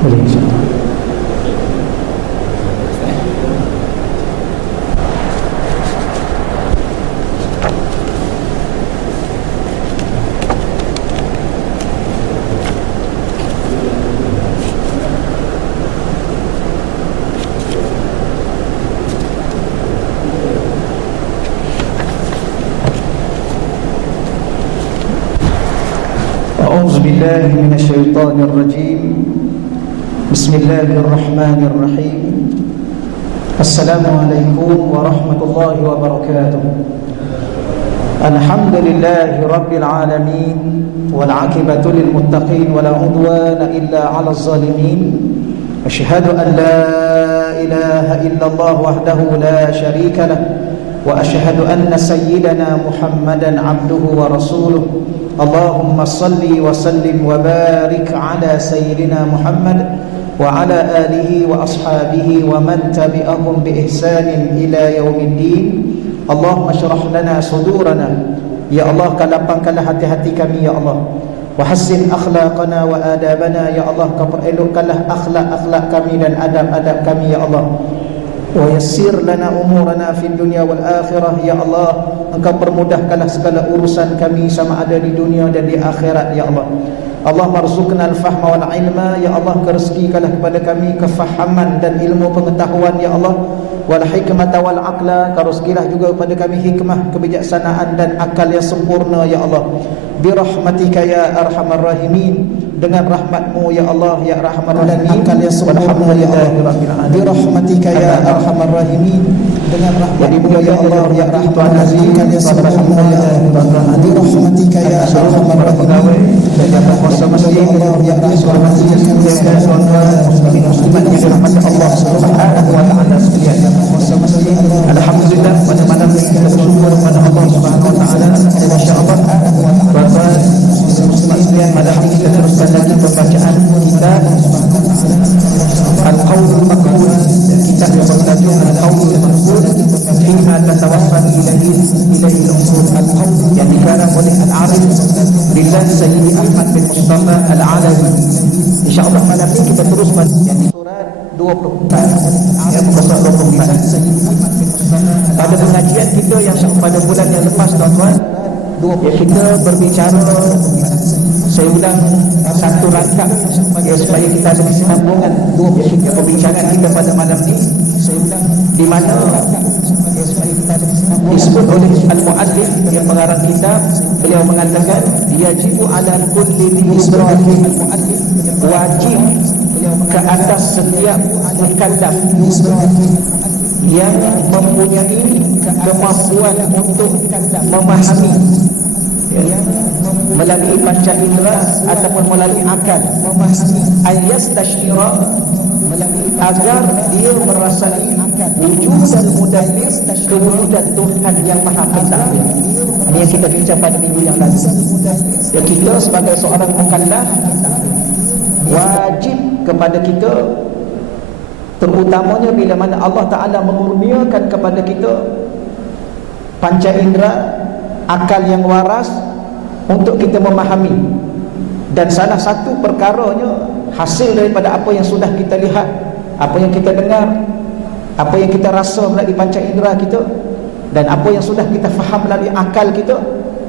Boleh, insyaAllah. أعوذ بالله من الشيطان الرجيم. بسم الله الرحمن الرحيم. السلام عليكم ورحمة الله وبركاته. الحمد لله رب العالمين، والعاقبة للمتقين، ولا عدوان إلا على الظالمين. أشهد أن لا إله إلا الله وحده لا شريك له، وأشهد أن سيدنا محمدا عبده ورسوله. اللهم صل وسلم وبارك على سيدنا محمد وعلى آله وأصحابه ومن تبعهم بإحسان إلى يوم الدين. اللهم اشرح لنا صدورنا يا الله، kelapangkanlah hati-hati kami ya Allah. Wahassin akhlaqana wa adabana ya Allah, elokkanlah akhlak-akhlak kami dan adab-adab kami ya Allah. Wa yassir lana umurana fid dunya wal akhirah ya Allah, Engkau permudahkanlah segala urusan kami sama ada di dunia dan di akhirat ya Allah. Allah marzuqna al-fahma wal ilma ya Allah, rezekikanlah kepada kami kefahaman dan ilmu pengetahuan ya Allah. Wal hikmata wal aqla, rezekilah juga kepada kami hikmah, kebijaksanaan dan akal yang sempurna ya Allah. Bi rahmatika ya arhamar rahimin, dengan rahmatmu ya Allah ya arhamar rahimin, akal yang sempurna ya Allah. Bi rahmatika ya arhamar rahimin, dengan rahmatmu ya Allah ya arhamar rahimin, akal yang sempurna ya Allah. Bi rahmatika ya arhamar rahimin, dengan rahmatmu ya Allah ya arhamar rahimin, akal yang sempurna Allah Subhanahu wa taala sekalian. Alhamdulillah, pada malam ini kita bersyukur kepada Allah Subhanahu wa taala. Insyaallah Bapak sekalian, pada hari ini kita teruskan lagi pembacaan kitab Al-Qaulul Maqbul, kitab yang bertajuk Al-Qaulul Maqbul Fima Tatawassal Ilaihi Al-Usul. Al-Qaul yang dikarang oleh Al-Arif Billah Sayyidi Ahmad bin Mustafa Al-Alawi. InsyaAllah malam ini kita terus yang surat 24 yang muka surat 24. Pada pengajian kita yang pada bulan yang lepas tuan-tuan, kita berbicara, saya ulang satu rangkap supaya kita ada kesinambungan perbincangan kita pada malam ini, di mana disebut oleh al-muallif yang mengarang kitab, beliau mengatakan yajibu ala kulli muslimin, al-muallif wajib ke atas setiap mukallaf yang mempunyai kemampuan untuk memahami melalui panca indera ataupun melalui akal, ayastashira, agar dia merasai wujud dan mudabbir, kewujudan Tuhan yang Maha Pentadbir. Ini yang kita bincang pada minggu yang lalu. Ya, kita sebagai seorang mukallaf wajib kepada kita, terutamanya bila mana Allah Ta'ala mengurniakan kepada kita panca indera, akal yang waras untuk kita memahami. Dan salah satu perkaranya hasil daripada apa yang sudah kita lihat, apa yang kita dengar, apa yang kita rasa melalui panca indera kita, dan apa yang sudah kita faham melalui akal kita,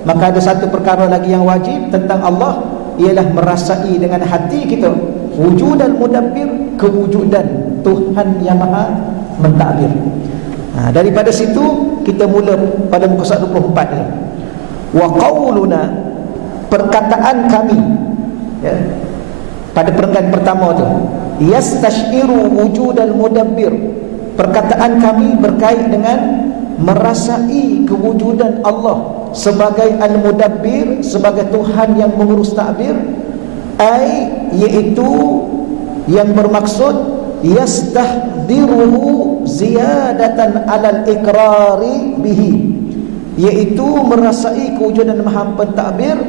maka ada satu perkara lagi yang wajib tentang Allah, ialah merasai dengan hati kita wujudan mudabbir, kewujudan Tuhan yang Maha Mentadbir. Daripada situ kita mula pada muka surat 24 ni. Wa qauluna, perkataan kami, ya, pada perenggan pertama tu, yastashiru wujudal mudabbir, perkataan kami berkait dengan merasai kewujudan Allah sebagai al-mudabbir, sebagai Tuhan yang mengurus takbir, iaitu yang bermaksud yastahdiruhu ziyadatan alal ikrari bihi, iaitu merasai kewujudan Maha Pentadbir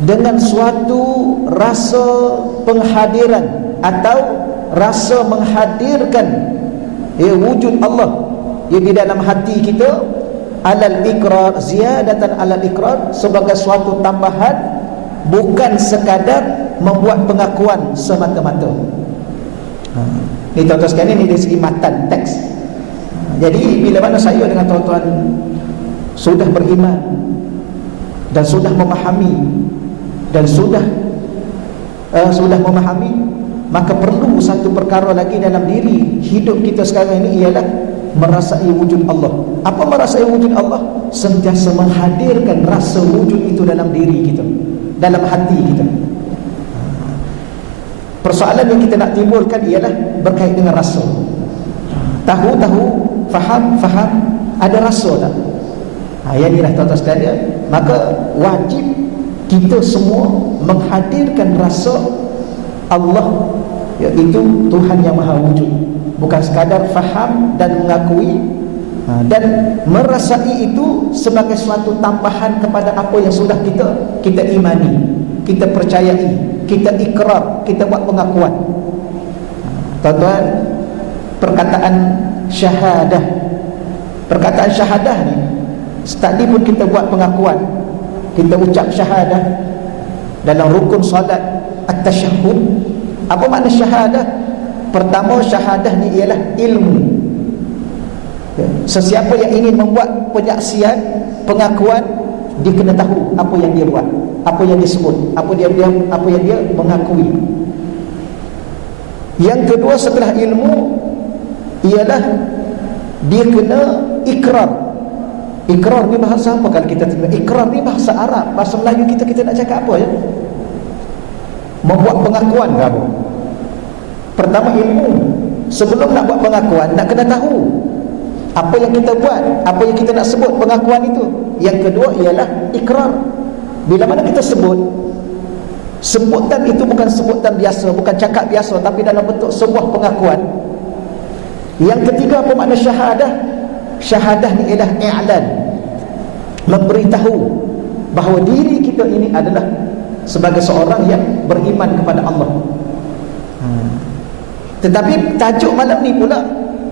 dengan suatu rasa penghadiran atau rasa menghadirkan wujud Allah di dalam hati kita, alal ikrar, ziyadatan alal ikrar, sebagai suatu tambahan, bukan sekadar membuat pengakuan semata-mata. Ini tuan-tuan sekalian, ini dari segi matan teks. Jadi bila mana saya dengan tuan-tuan sudah beriman dan sudah memahami dan sudah memahami, maka perlu satu perkara lagi dalam diri hidup kita sekarang ini, ialah merasai wujud Allah. Apa merasai wujud Allah? Sentiasa menghadirkan rasa wujud itu dalam diri kita, dalam hati kita. Persoalan yang kita nak timbulkan ialah berkait dengan rasa. Tahu, faham, ada rasa tak? Yang inilah tuan-tuan sekalian. Maka wajib kita semua menghadirkan rasa Allah, iaitu Tuhan yang maha wujud. Bukan sekadar faham dan mengakui dan merasai itu sebagai suatu tambahan kepada apa yang sudah kita imani, kita percayai, kita ikrar, kita buat pengakuan. Tuan-tuan, perkataan syahadah ni, tadi pun kita buat pengakuan, kita ucap syahadah dalam rukun solat at-tasyahhud. Apa makna syahadah? Pertama, syahadah ni ialah ilmu. Sesiapa yang ingin membuat penyaksian, pengakuan, dia kena tahu apa yang dia buat, apa yang dia sebut, apa yang dia mengakui. Yang kedua setelah ilmu ialah dia kena ikrar. Ikrar ni bahasa apa kalau kita tengok? Ikrar ni bahasa Arab, bahasa Melayu kita nak cakap apa ya? Membuat pengakuan ke apa? Pertama ilmu. Sebelum nak buat pengakuan, nak kena tahu apa yang kita buat, apa yang kita nak sebut pengakuan itu. Yang kedua ialah ikrar. Bila mana kita sebutan itu bukan sebutan biasa, bukan cakap biasa, tapi dalam bentuk sebuah pengakuan. Yang ketiga, apa makna syahadah? Syahadah ni ialah i'lan, memberitahu bahawa diri kita ini adalah sebagai seorang yang beriman kepada Allah. Tetapi tajuk malam ni pula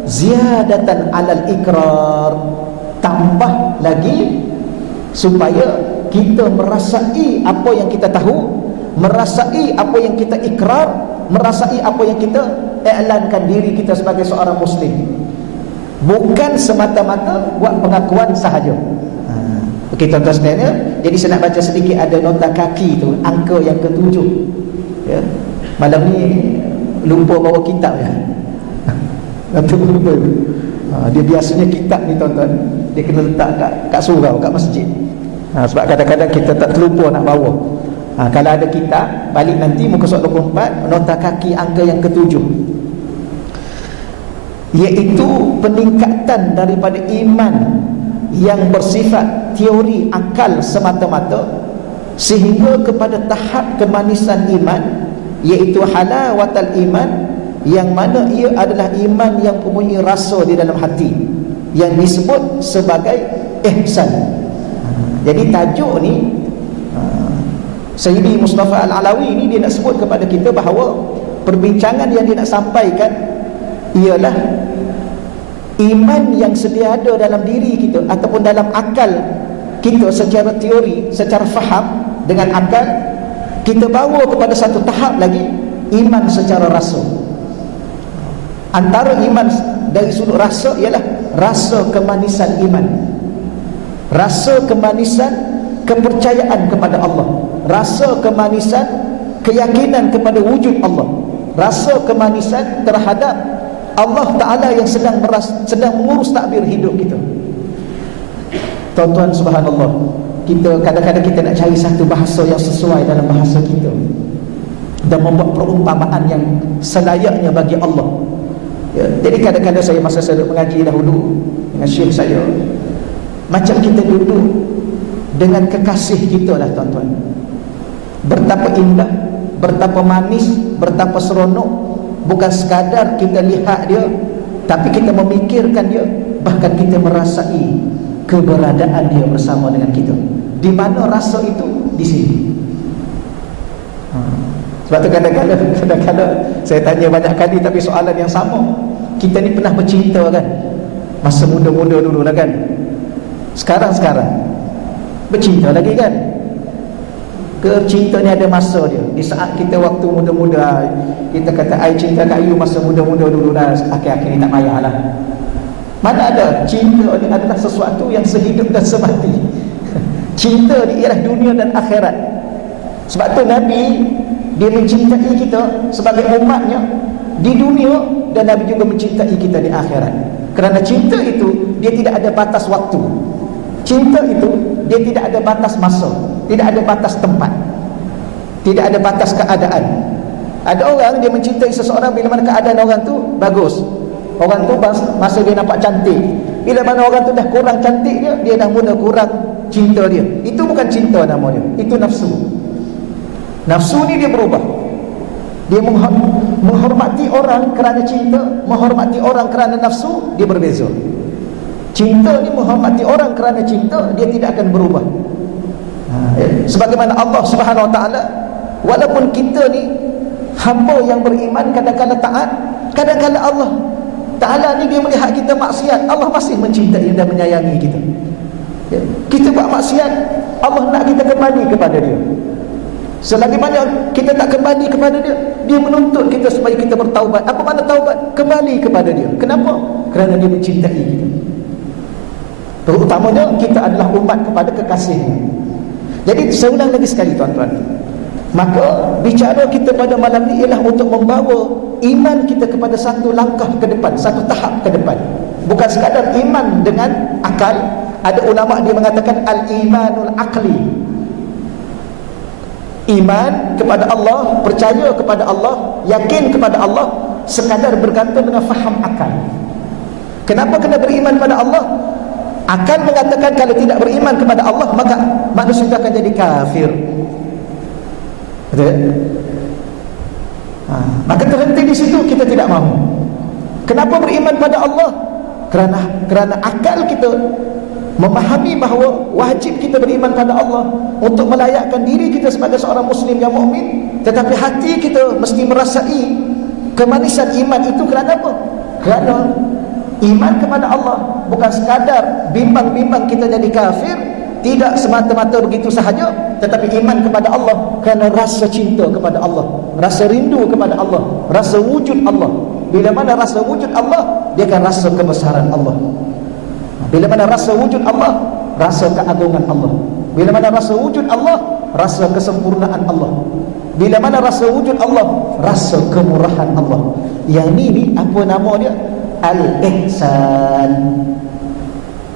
ziyadatan alal ikrar, tambah lagi supaya kita merasai apa yang kita tahu, merasai apa yang kita ikrar, merasai apa yang kita i'lankan diri kita sebagai seorang Muslim. Bukan semata-mata buat pengakuan sahaja. Okey tuan-tuan sekalian, jadi saya nak baca sedikit, ada nota kaki tu, angka yang ke-7 ya. Malam ni lupa bawa kitab ya. Nanti lupa. Dia biasanya kitab ni tuan-tuan, dia kena letak kat surau, kat masjid. Sebab kadang-kadang kita tak terlupa nak bawa. Kalau ada kitab, balik nanti muka surat 24, nota kaki angka yang ke-7, iaitu peningkatan daripada iman yang bersifat teori akal semata-mata sehingga kepada tahap kemanisan iman, iaitu halawatul iman, yang mana ia adalah iman yang mempunyai rasa di dalam hati, yang disebut sebagai ihsan. Jadi tajuk ni Sayyidi Mustafa Al-Alawi ni dia nak sebut kepada kita bahawa perbincangan yang dia nak sampaikan ialah iman yang sedia ada dalam diri kita ataupun dalam akal kita secara teori, secara faham dengan akal, kita bawa kepada satu tahap lagi, iman secara rasa. Antara iman dari sudut rasa ialah rasa kemanisan iman, rasa kemanisan kepercayaan kepada Allah, rasa kemanisan keyakinan kepada wujud Allah, rasa kemanisan terhadap Allah Ta'ala yang sedang mengurus takbir hidup kita. Tuan-tuan, subhanallah, kita kadang-kadang kita nak cari satu bahasa yang sesuai dalam bahasa kita dan membuat perumpamaan yang selayaknya bagi Allah ya. Jadi kadang-kadang saya, masa saya mengaji dahulu dengan syekh saya, macam kita duduk dengan kekasih kita lah tuan-tuan. Betapa indah, betapa manis, betapa seronok. Bukan sekadar kita lihat dia, tapi kita memikirkan dia, bahkan kita merasai keberadaan dia bersama dengan kita. Di mana rasa itu? Di sini. Sebab tu kadang-kadang saya tanya banyak kali, tapi soalan yang sama. Kita ni pernah bercinta kan? Masa muda-muda dulu lah kan? Sekarang bercinta lagi kan? Cinta ni ada masa dia. Di saat kita waktu muda-muda, kita kata I cinta kat you masa muda-muda dulu dah, akhir-akhir ni tak payahlah. Mana ada, cinta ni adalah sesuatu yang sehidup dan semati. Cinta ni ialah dunia dan akhirat. Sebab tu Nabi, dia mencintai kita sebagai umatnya di dunia, dan Nabi juga mencintai kita di akhirat. Kerana cinta itu dia tidak ada batas waktu. Cinta itu dia tidak ada batas masa, tidak ada batas tempat, tidak ada batas keadaan. Ada orang dia mencintai seseorang bila mana keadaan orang tu bagus. Orang tu masa dia nampak cantik. Bila mana orang tu dah kurang cantik dia dah mula kurang cinta dia. Itu bukan cinta nama dia, itu nafsu. Nafsu ni dia berubah. Dia menghormati orang kerana cinta, menghormati orang kerana nafsu, dia berbeza. Cinta ni menghormati orang kerana cinta, dia tidak akan berubah. Sebagaimana Allah Subhanahu Wa Taala, walaupun kita ni hamba yang beriman, kadang-kadang taat, kadang-kadang Allah Ta'ala ni dia melihat kita maksiat, Allah masih mencintai dan menyayangi kita. Kita buat maksiat, Allah nak kita kembali kepada dia. Selagi mana kita tak kembali kepada dia, dia menuntut kita supaya kita bertaubat. Apa makna taubat? Kembali kepada dia. Kenapa? Kerana dia mencintai kita. Terutamanya kita adalah umat kepada kekasihnya. Jadi saya ulang lagi sekali tuan-tuan, maka bicara kita pada malam ni ialah untuk membawa iman kita kepada satu langkah ke depan, satu tahap ke depan. Bukan sekadar iman dengan akal. Ada ulama dia mengatakan al-imanul aqli. Iman kepada Allah, percaya kepada Allah, yakin kepada Allah, sekadar bergantung dengan faham akal. Kenapa kena beriman pada Allah? Akal mengatakan kalau tidak beriman kepada Allah, maka manusia itu akan jadi kafir. Betul? Maka terhenti di situ, kita tidak mahu. Kenapa beriman pada Allah? Kerana akal kita memahami bahawa wajib kita beriman pada Allah untuk melayakkan diri kita sebagai seorang Muslim yang mukmin. Tetapi hati kita mesti merasai kemanisan iman itu. Kerana apa? Kerana iman kepada Allah bukan sekadar bimbang-bimbang kita jadi kafir, tidak semata-mata begitu sahaja, tetapi iman kepada Allah kerana rasa cinta kepada Allah, rasa rindu kepada Allah, rasa wujud Allah. Bila mana rasa wujud Allah, dia akan rasa kebesaran Allah. Bila mana rasa wujud Allah, rasa keagungan Allah. Bila mana rasa wujud Allah, rasa kesempurnaan Allah. Bila mana rasa wujud Allah, rasa kemurahan Allah. Yang ni apa nama dia? Al-Ihsan.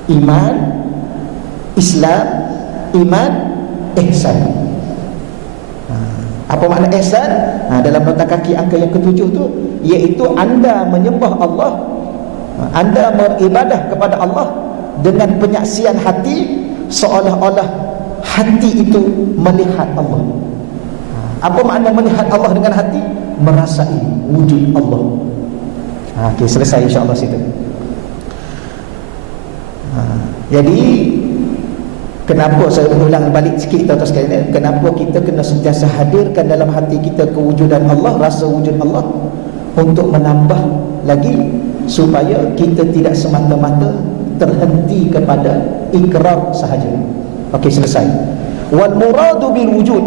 Iman, Islam, iman, ihsan. Apa makna ihsan? Dalam nota kaki angka yang ketujuh tu, iaitu anda menyembah Allah, anda beribadah kepada Allah dengan penyaksian hati, seolah-olah hati itu melihat Allah. Apa makna melihat Allah dengan hati? Merasai wujud Allah. Okey, selesai insya-Allah situ. Jadi kenapa saya ulang balik sikit tuan-tuan sekalian, kenapa kita kena sentiasa hadirkan dalam hati kita kewujudan Allah, rasa wujud Allah, untuk menambah lagi supaya kita tidak semata-mata terhenti kepada ikrar sahaja. Okey, selesai. Wal muradu bil wujud.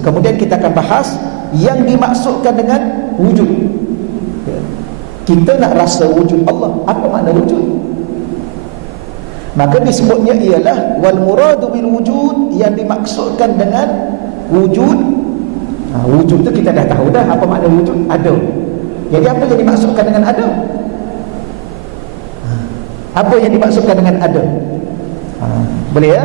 Kemudian kita akan bahas yang dimaksudkan dengan wujud. Kita nak rasa wujud Allah. Apa makna wujud? Maka disebutnya ialah wal muradu bil wujud, yang dimaksudkan dengan wujud. Wujud tu kita dah tahu dah apa makna wujud, ada. Jadi apa yang dimaksudkan dengan ada? Apa yang dimaksudkan dengan ada? Boleh ya?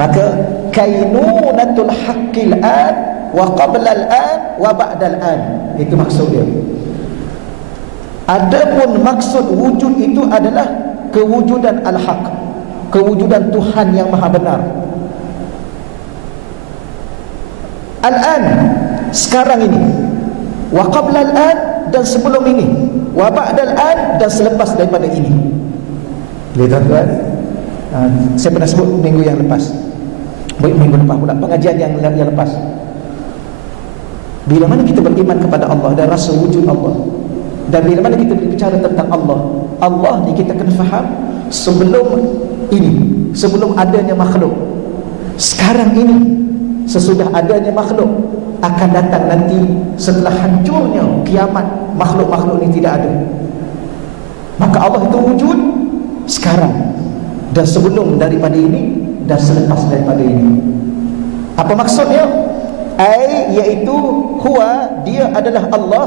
Maka kainunatul haqqil an wa qabla al-an wa ba'da al-an. Itu maksud dia. Adapun maksud wujud itu adalah kewujudan al-haq, kewujudan Tuhan yang maha benar. Al-an, sekarang ini. Wa qabla al-an, dan sebelum ini. Wa ba'da al-an, dan selepas daripada ini. Lihat tuan-tuan, saya pernah sebut minggu yang lepas, minggu lepas pula, pengajian yang lepas. Bila mana kita beriman kepada Allah dan rasa wujud Allah, dan bila mana kita berbicara tentang Allah, Allah ni kita kena faham sebelum ini, sebelum adanya makhluk. Sekarang ini, sesudah adanya makhluk, akan datang nanti setelah hancurnya kiamat, makhluk-makhluk ini tidak ada. Maka Allah itu wujud sekarang dan sebelum daripada ini dan selepas daripada ini. Apa maksudnya? Iaitu huwa, dia adalah Allah.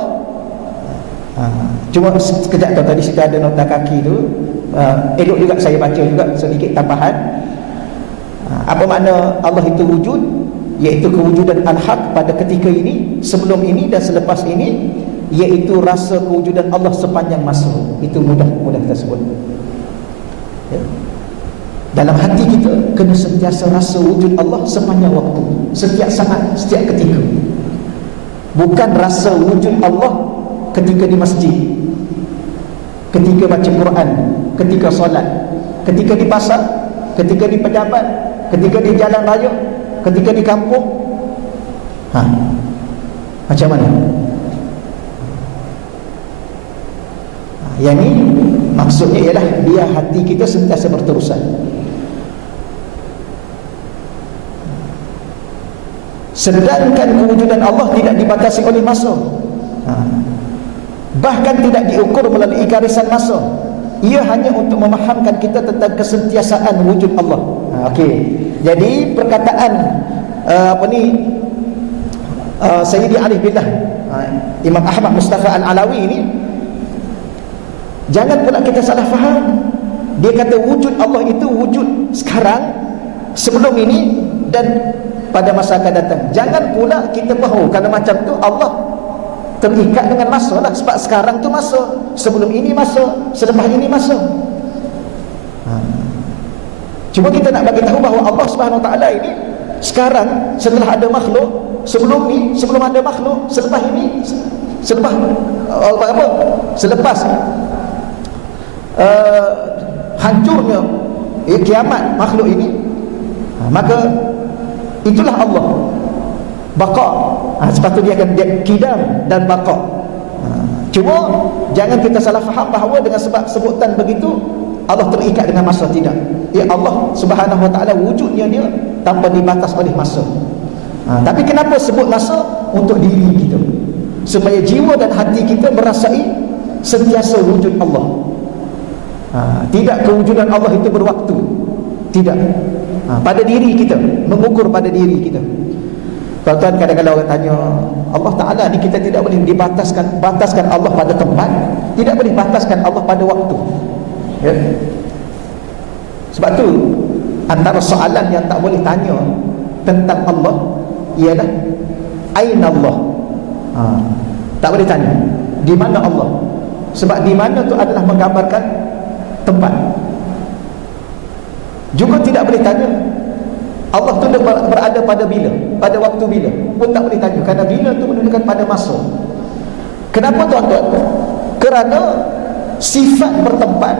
Cuma sekejap tu, tadi situ ada nota kaki tu, elok juga saya baca juga sedikit tambahan. Apa makna Allah itu wujud? Iaitu kewujudan al-haq pada ketika ini, sebelum ini dan selepas ini, iaitu rasa kewujudan Allah sepanjang masa. Itu mudah tersebut ya. Dalam hati kita kena sentiasa rasa wujud Allah sepanjang waktu, setiap saat, setiap ketika. Bukan rasa wujud Allah ketika di masjid, ketika baca Quran, ketika solat, ketika di pasar, ketika di pejabat, ketika di jalan raya, ketika di kampung. Macam mana? Yang ini maksudnya ialah biar hati kita sentiasa berterusan. Sedangkan kewujudan Allah tidak dibatasi oleh masa, bahkan tidak diukur melalui garisan masa. Ia hanya untuk memahamkan kita tentang kesentiasaan wujud Allah. Okey. Jadi perkataan Sayyidi Ali Billah, Imam Ahmad Mustafa Al-Alawi ini, jangan pula kita salah faham. Dia kata wujud Allah itu wujud sekarang, sebelum ini dan pada masa akan datang. Jangan pula kita faham kalau macam tu Allah terikat dengan masa lah. Sebab sekarang tu masa, sebelum ini masa, selepas ini masa. Cuma kita nak bagi tahu bahawa Allah Subhanahu Wa Taala ini sekarang, setelah ada makhluk, sebelum ni, sebelum ada makhluk, selepas ini, selepas selepas hancurnya kiamat makhluk ini, maka itulah Allah baqa. Sepatutnya dia akan kidam dan baqa. Cuma jangan kita salah faham bahawa dengan sebab sebutan begitu Allah terikat dengan masa. Tidak. Ya, Allah Subhanahu Wa Taala wujudnya dia tanpa dibatas oleh masa. Tapi kenapa sebut masa? Untuk diri kita, supaya jiwa dan hati kita merasai sentiasa wujud Allah. Tidak kewujudan Allah itu berwaktu. Tidak. Pada diri kita, mengukur pada diri kita. Tuan-tuan, kadang-kadang orang tanya, Allah Ta'ala ni kita tidak boleh bataskan Allah pada tempat, tidak boleh bataskan Allah pada waktu ya? Sebab tu antara soalan yang tak boleh tanya tentang Allah ialah aina Allah. Tak boleh tanya di mana Allah, sebab di mana tu adalah menggambarkan tempat. Juga tidak boleh tanya Allah tu berada pada bila, pada waktu bila, pun tak boleh tanya, kerana bila tu menunjukkan pada masa. Kenapa tuan-tuan? Kerana sifat bertempat,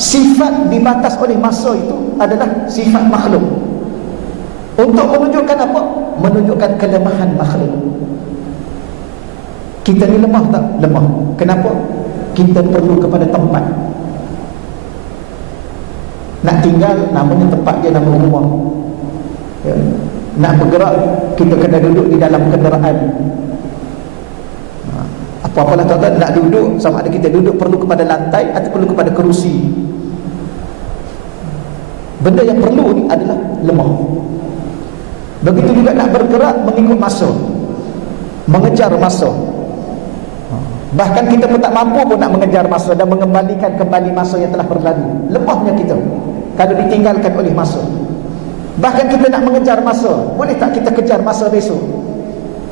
sifat dibatas oleh masa itu adalah sifat makhluk. Untuk menunjukkan apa? Menunjukkan kelemahan makhluk. Kita ni lemah tak? Lemah. Kenapa? Kita perlu kepada tempat. Nak tinggal, namanya tempat dia, nama rumah ya. Nak bergerak, kita kena duduk di dalam kenderaan. Apa-apalah tuan-tuan, nak duduk, sama ada kita duduk perlu kepada lantai atau perlu kepada kerusi. Benda yang perlu ni adalah lemah. Begitu juga nak bergerak mengikut masa, mengejar masa. Bahkan kita pun tak mampu pun nak mengejar masa dan mengembalikan kembali masa yang telah berlalu. Lemahnya kita kalau ditinggalkan oleh masa. Bahkan kita nak mengejar masa, boleh tak kita kejar masa besok?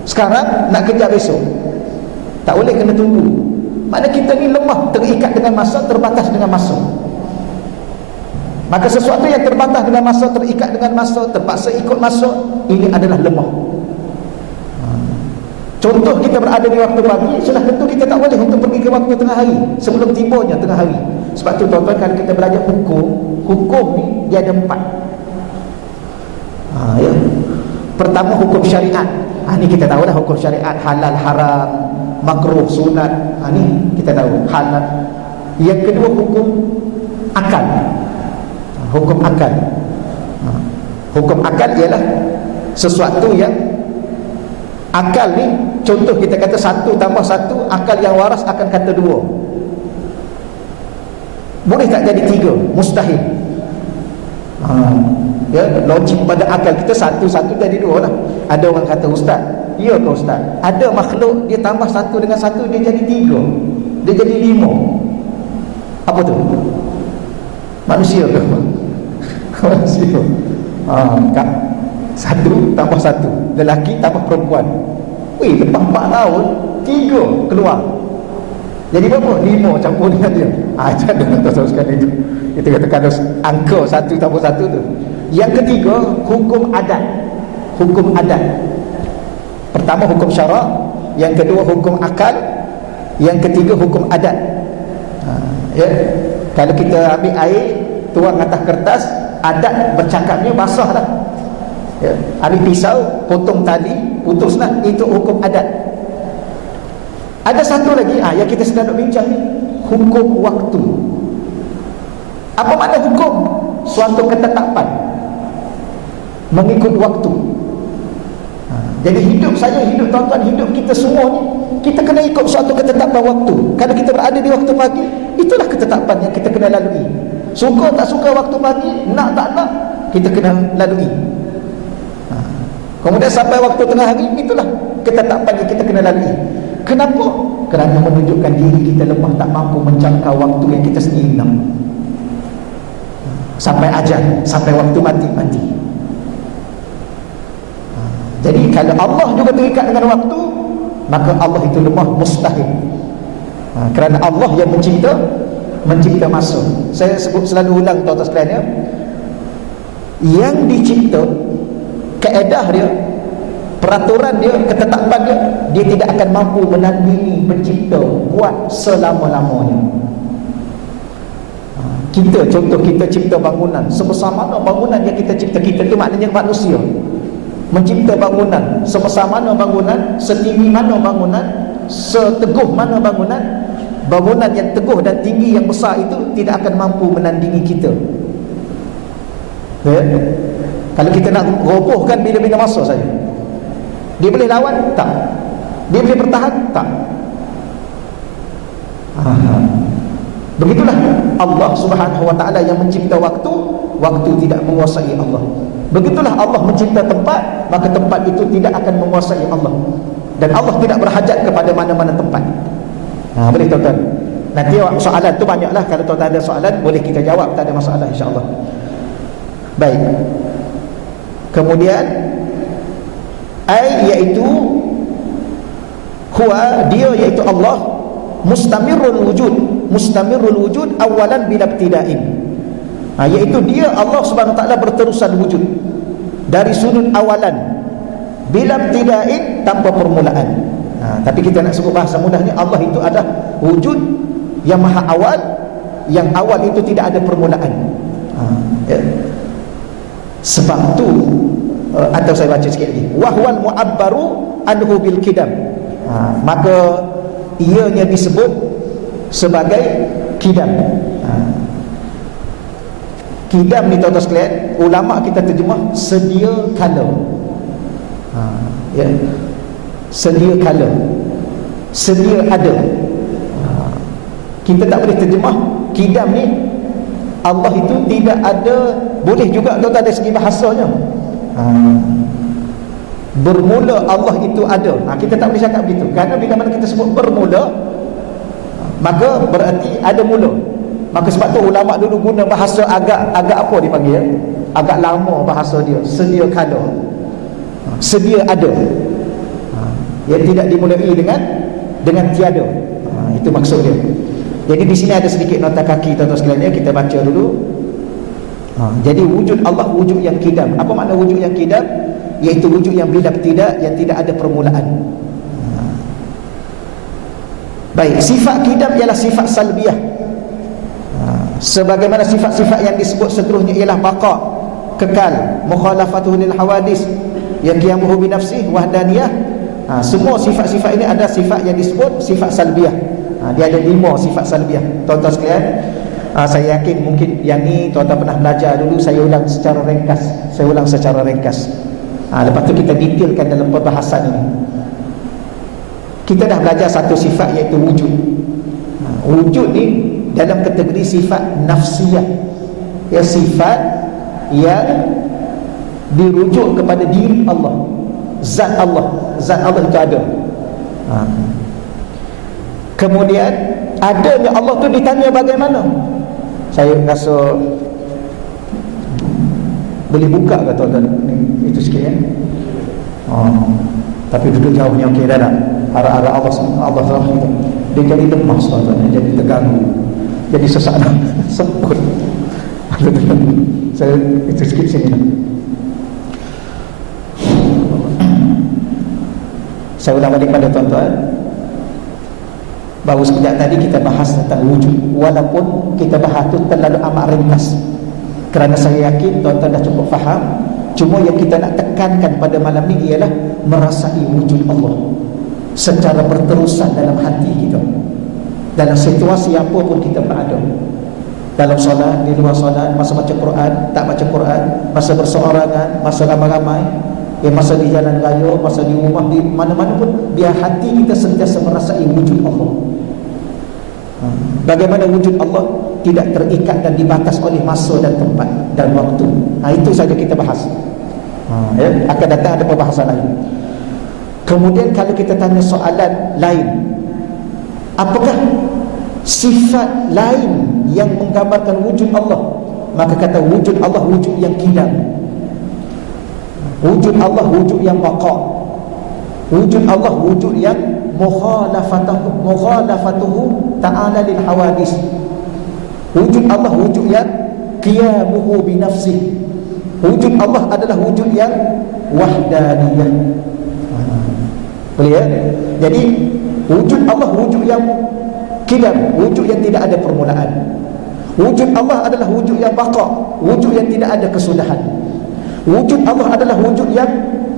Sekarang nak kejar besok, tak boleh, kena tunggu. Maknanya kita ni lemah, terikat dengan masa, terbatas dengan masa. Maka sesuatu yang terbatas dengan masa, terikat dengan masa, terpaksa ikut masa, ini adalah lemah. Contoh, kita berada di waktu pagi, sudah tentu kita tak boleh untuk pergi ke waktu tengah hari, sebelum tibanya tengah hari. Sebab tu tuan-tuan, kalau kita belajar hukum ni dia ada 4. Ya. Pertama, hukum syariat. Ni kita tahu dah hukum syariat, halal, haram, makruh, sunat. Ni kita tahu, halal. Yang kedua, hukum akal. Hukum akal. Hukum akal ialah sesuatu yang akal ni, contoh kita kata 1 tambah 1, akal yang waras akan kata 2. Boleh tak jadi 3? Mustahil. Ya, logik pada akal kita 1 jadi 2 lah. Ada orang kata, ustaz, ya ke ustaz, ada makhluk dia tambah 1 dengan 1 dia jadi 3, dia jadi 5. Apa tu? Manusia ke? Manusia. Kak, 1 tambah 1, lelaki tambah perempuan. Weh, lepas 4 tahun 3 keluar. Jadi berapa? 5 campur dengan dia. Macam mana tahu sekali itu? Kita kata kalau angka 1 tambah 1 tu. Yang ketiga, hukum adat. Hukum adat. Pertama hukum syarak, yang kedua hukum akal, yang ketiga hukum adat. Ya, kalau kita ambil air, tuang atas kertas, adat bercakapnya basah lah. Ya, ambil pisau, potong tali, putuslah, itu hukum adat. Ada satu lagi yang kita sedang nak bincang ni, hukum waktu. Apa makna hukum? Suatu ketetapan mengikut waktu. Jadi hidup saya, hidup tuan-tuan, hidup kita semua ni, kita kena ikut suatu ketetapan waktu. Kalau kita berada di waktu pagi, itulah ketetapan yang kita kena lalui. Suka tak suka waktu pagi, nak tak nak, kita kena lalui. Kemudian sampai waktu tengah hari, itulah ketetapan yang kita kena lalui. Kenapa? Kerana menunjukkan diri kita lemah, tak mampu menjangkau waktu yang kita sendiri nak. Sampai ajal, sampai waktu mati. Jadi kalau Allah juga terikat dengan waktu, maka Allah itu lemah, mustahil. Kerana Allah yang mencipta masa. Saya sebut selalu ulang tuan-tuan sekalian ya, yang dicipta, kaedah dia, peraturan dia, ketetapan dia, dia tidak akan mampu menandingi pencipta buat selama-lamanya. Kita, contoh kita cipta bangunan, sebesar mana bangunan yang kita cipta, kita tu maknanya manusia mencipta bangunan, sebesar mana bangunan, setinggi mana bangunan, seteguh mana bangunan. Bangunan yang teguh dan tinggi yang besar itu tidak akan mampu menandingi kita. Ya? Kalau kita nak robohkan bila-bila masa saja, dia boleh lawan? Tak. Dia boleh bertahan? Tak. Begitulah Allah Subhanahu wa ta'ala yang mencipta waktu. Waktu tidak menguasai Allah. Begitulah Allah mencipta tempat, maka tempat itu tidak akan menguasai Allah. Dan Allah tidak berhajat kepada mana-mana tempat. Boleh tuan-tuan. Nanti soalan tu banyaklah. Kalau tuan-tuan ada soalan, boleh kita jawab, tak ada masalah insya-Allah. Baik. Kemudian iaitu huwa, dia iaitu Allah, mustamirul wujud awalan bila ibtida'in. Iaitu dia Allah Subhanahu wa taala berterusan wujud dari sudut awalan, bila ibtida'in, tanpa permulaan. Tapi kita nak sebut bahasa mudahnya, Allah itu adalah wujud yang maha awal, yang awal itu tidak ada permulaan. Ya. Sebab tu atau saya baca sikit lagi, wahwal mu'abbaru anhu bil kidam. Maka ianya disebut sebagai kidam. Kidam ni tuan-tuan sekalian, ulama kita terjemah sedia kala. Ya. Sedia kala, sedia ada. Kita tak boleh terjemah kidam ni Allah itu tidak ada. Boleh juga tuan-tuan dari segi bahasanya, bermula Allah itu ada. Kita tak boleh cakap begitu, kerana bila mana kita sebut bermula, maka berarti ada mula. Maka sebab tu ulama dulu guna bahasa agak apa dipanggil, agak lama bahasa dia, sedia kala, sedia ada, yang tidak dimulai dengan tiada. Itu maksud dia. Jadi di sini ada sedikit nota kaki tuan-tuan sekalian, kita baca dulu. Jadi wujud Allah wujud yang kidam. Apa makna wujud yang kidam? Iaitu wujud yang bila tidak, yang tidak ada permulaan. Baik, sifat kidam ialah sifat salbiyah. Sebagaimana sifat-sifat yang disebut seterusnya ialah baqa, kekal, mukhalafatuhu lil hawadis, yang qiyamuhu bi nafsihi, wahdaniyah. Semua sifat-sifat ini ada sifat yang disebut sifat salbiyah. Dia ada 5 sifat salbiyah. Tuan-tuan sekalian, saya yakin mungkin yang ni tuan-tuan pernah belajar dulu. Saya ulang secara ringkas. Lepas tu kita detailkan dalam perbahasan ini. Kita dah belajar satu sifat, iaitu wujud. Wujud ni dalam kategori sifat nafsiyah, ya, sifat yang dirujuk kepada diri Allah, zat Allah. Zat Allah itu ada. Kemudian adanya Allah tu ditanya bagaimana. Saya rasa boleh buka ke tuan-tuan itu sikit ya. Tapi duduk jauhnya okey dah tak? Arah-arah Allah SWT dia jadi lemas tuan-tuan, jadi terganggu, jadi sesak semput. Saya itu sikit sini. Saya ulang balik pada tuan-tuan. Baru sekejap tadi kita bahas tentang wujud, walaupun kita bahas tu terlalu amat ringkas, kerana saya yakin tuan-tuan dah cukup faham. Cuma yang kita nak tekankan pada malam ni ialah merasai wujud Allah secara berterusan dalam hati kita, dalam situasi apa pun kita berada. Dalam solat, di luar solat, masa baca Quran, tak baca Quran, masa berseorangan, masa ramai-ramai, masa di jalan raya, masa di rumah, di mana-mana pun, biar hati kita sentiasa merasai wujud Allah. Bagaimana wujud Allah tidak terikat dan dibatas oleh masa dan tempat dan waktu. Itu saja kita bahas. Akan datang ada perbahasan lain. Kemudian kalau kita tanya soalan lain, apakah sifat lain yang menggambarkan wujud Allah? Maka kata wujud Allah wujud yang kidam, wujud Allah wujud yang baqa, wujud Allah wujud yang mukhalafatuhu ta'ala lil hawadis. Wujud Allah wujud yang qiyamuhu bi nafsihi. Wujud Allah adalah wujud yang wahdaniyah. Boleh ya? Jadi wujud Allah wujud yang kidam, wujud yang tidak ada permulaan. Wujud Allah adalah wujud yang baqa, wujud yang tidak ada kesudahan. Wujud Allah adalah wujud yang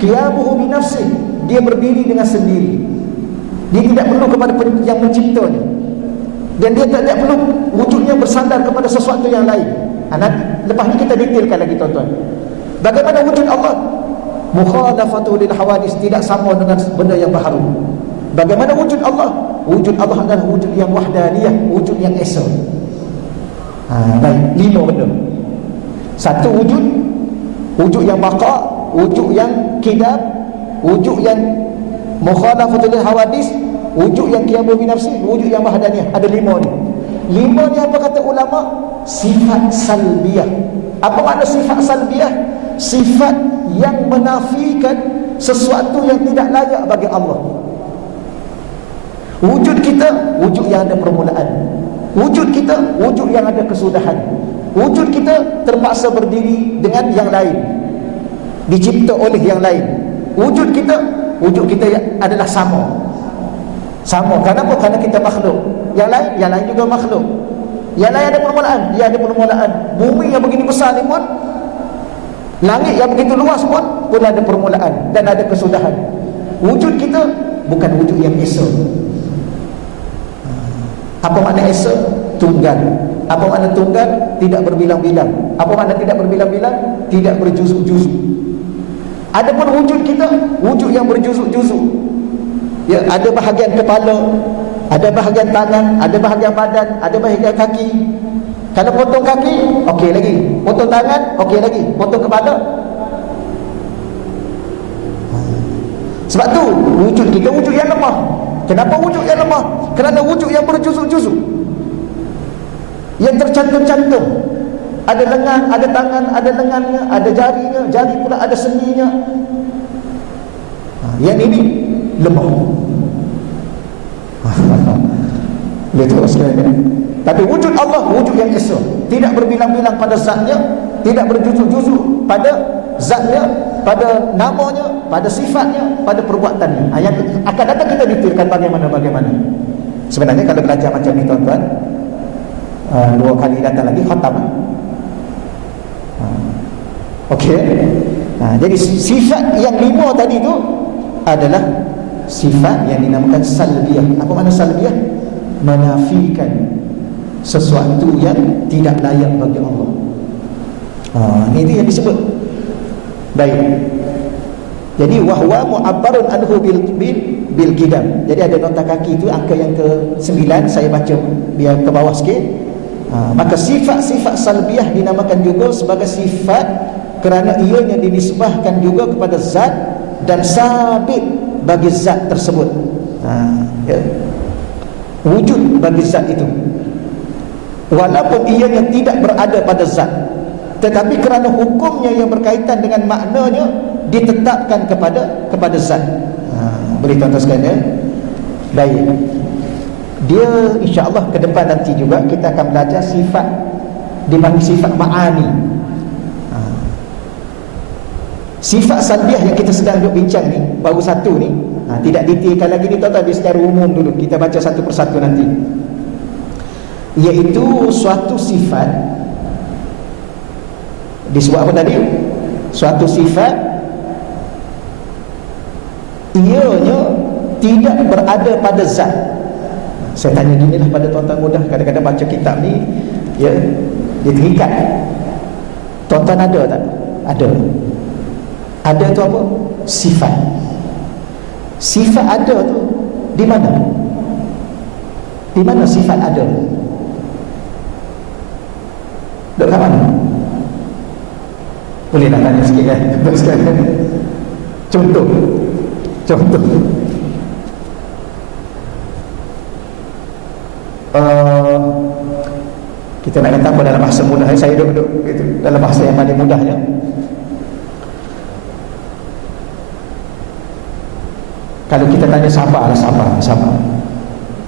qiyamuhu bi nafsihi, dia berdiri dengan sendiri. Dia tidak perlu kepada yang menciptanya, dan dia tidak perlu wujudnya bersandar kepada sesuatu yang lain. Lepas ni kita detailkan lagi tuan-tuan. Bagaimana wujud Allah? Mukhalafatu lil hawadis, tidak sama dengan benda yang baharu. Bagaimana wujud Allah? Wujud Allah adalah wujud yang wahdaniyah, wujud yang esa. Baik, 5 benda. Satu, wujud yang baqa, wujud yang kidam, wujud yang mukhalafatu lil hawadis, wujud yang qiyamu bi nafsi, wujud yang wahdaniyah. Ada 5 ni. 5 ni apa kata ulama? Sifat salbiyah. Apa makna sifat salbiyah? Sifat yang menafikan sesuatu yang tidak layak bagi Allah. Wujud kita wujud yang ada permulaan, wujud kita wujud yang ada kesudahan. Wujud kita terpaksa berdiri dengan yang lain, dicipta oleh yang lain. Wujud kita adalah sama. Kenapa? Kerana kita makhluk. Yang lain juga makhluk. Yang lain ada permulaan, dia ada permulaan. Bumi yang begini besar ni pun, langit yang begitu luas pun ada permulaan dan ada kesudahan. Wujud kita bukan wujud yang esa. Apa makna esa? Tunggal. Apa makna tunggal? Tidak berbilang-bilang. Apa makna tidak berbilang-bilang? Tidak berjuzuk-juzuk. Adapun wujud kita wujud yang berjuzuk-juzuk. Ya, ada bahagian kepala, ada bahagian tangan, ada bahagian badan, ada bahagian kaki. Kalau potong kaki, okey lagi. Potong tangan, okey lagi. Potong kepala. Sebab tu wujud kita wujud yang lemah. Kenapa wujud yang lemah? Kerana wujud yang berjuzuk-juzuk, yang tercantum-cantum. Ada lengan, ada tangan, ada lengannya, ada jarinya, jari pula ada sendinya. Yang ini lemah. Boleh terus sekalian. Tapi wujud Allah wujud yang esa, tidak berbilang-bilang pada zatnya, tidak berjuzuk-juzuk pada zatnya, pada namanya, pada sifatnya, pada perbuatannya. Yang akan datang kita detailkan bagaimana. Sebenarnya kalau belajar macam ni tuan-tuan, 2 kali datang lagi khatam. Okey. Jadi sifat yang 5 tadi tu adalah sifat yang dinamakan salbiyah. Apa makna salbiyah? Menafikan sesuatu yang tidak layak bagi Allah. Ini yang disebut. Baik. Jadi wahwa mu'abbarun anhu bil qidam. Jadi ada nota kaki itu angka yang ke-9, saya baca biar ke bawah sikit. Maka sifat-sifat salbiyah dinamakan juga sebagai sifat kerana ianya dinisbahkan juga kepada zat dan sabit bagi zat tersebut. Ya. Wujud bagi zat itu, walaupun ianya tidak berada pada zat, tetapi kerana hukumnya yang berkaitan dengan maknanya ditetapkan kepada zat. Boleh tuan-tuan sekalian, ya? Baik. Dia insya-Allah ke depan nanti juga kita akan belajar sifat dipanggil sifat ma'ani. Sifat salbiyah yang kita sedang duk bincang ni, baru satu ni, tidak detailkan lagi ni tuan-tuan, dia secara umum dulu. Kita baca satu persatu nanti. Iaitu suatu sifat, disebut apa tadi? Suatu sifat ianya tidak berada pada zat. Saya tanya ginilah pada tuan-tuan mudah, kadang-kadang baca kitab ni, ya, dia terikat. Tuan-tuan ada tak? Ada. Ada tu apa? Sifat. Sifat ada tu di mana? Di mana sifat ada? Dekat mana? Boleh nak tanya sikit kan? Contoh. Kita nak kata apa dalam bahasa mudah, saya duduk itu dalam bahasa yang paling mudahnya. Kalau kita tanya Sabah lah,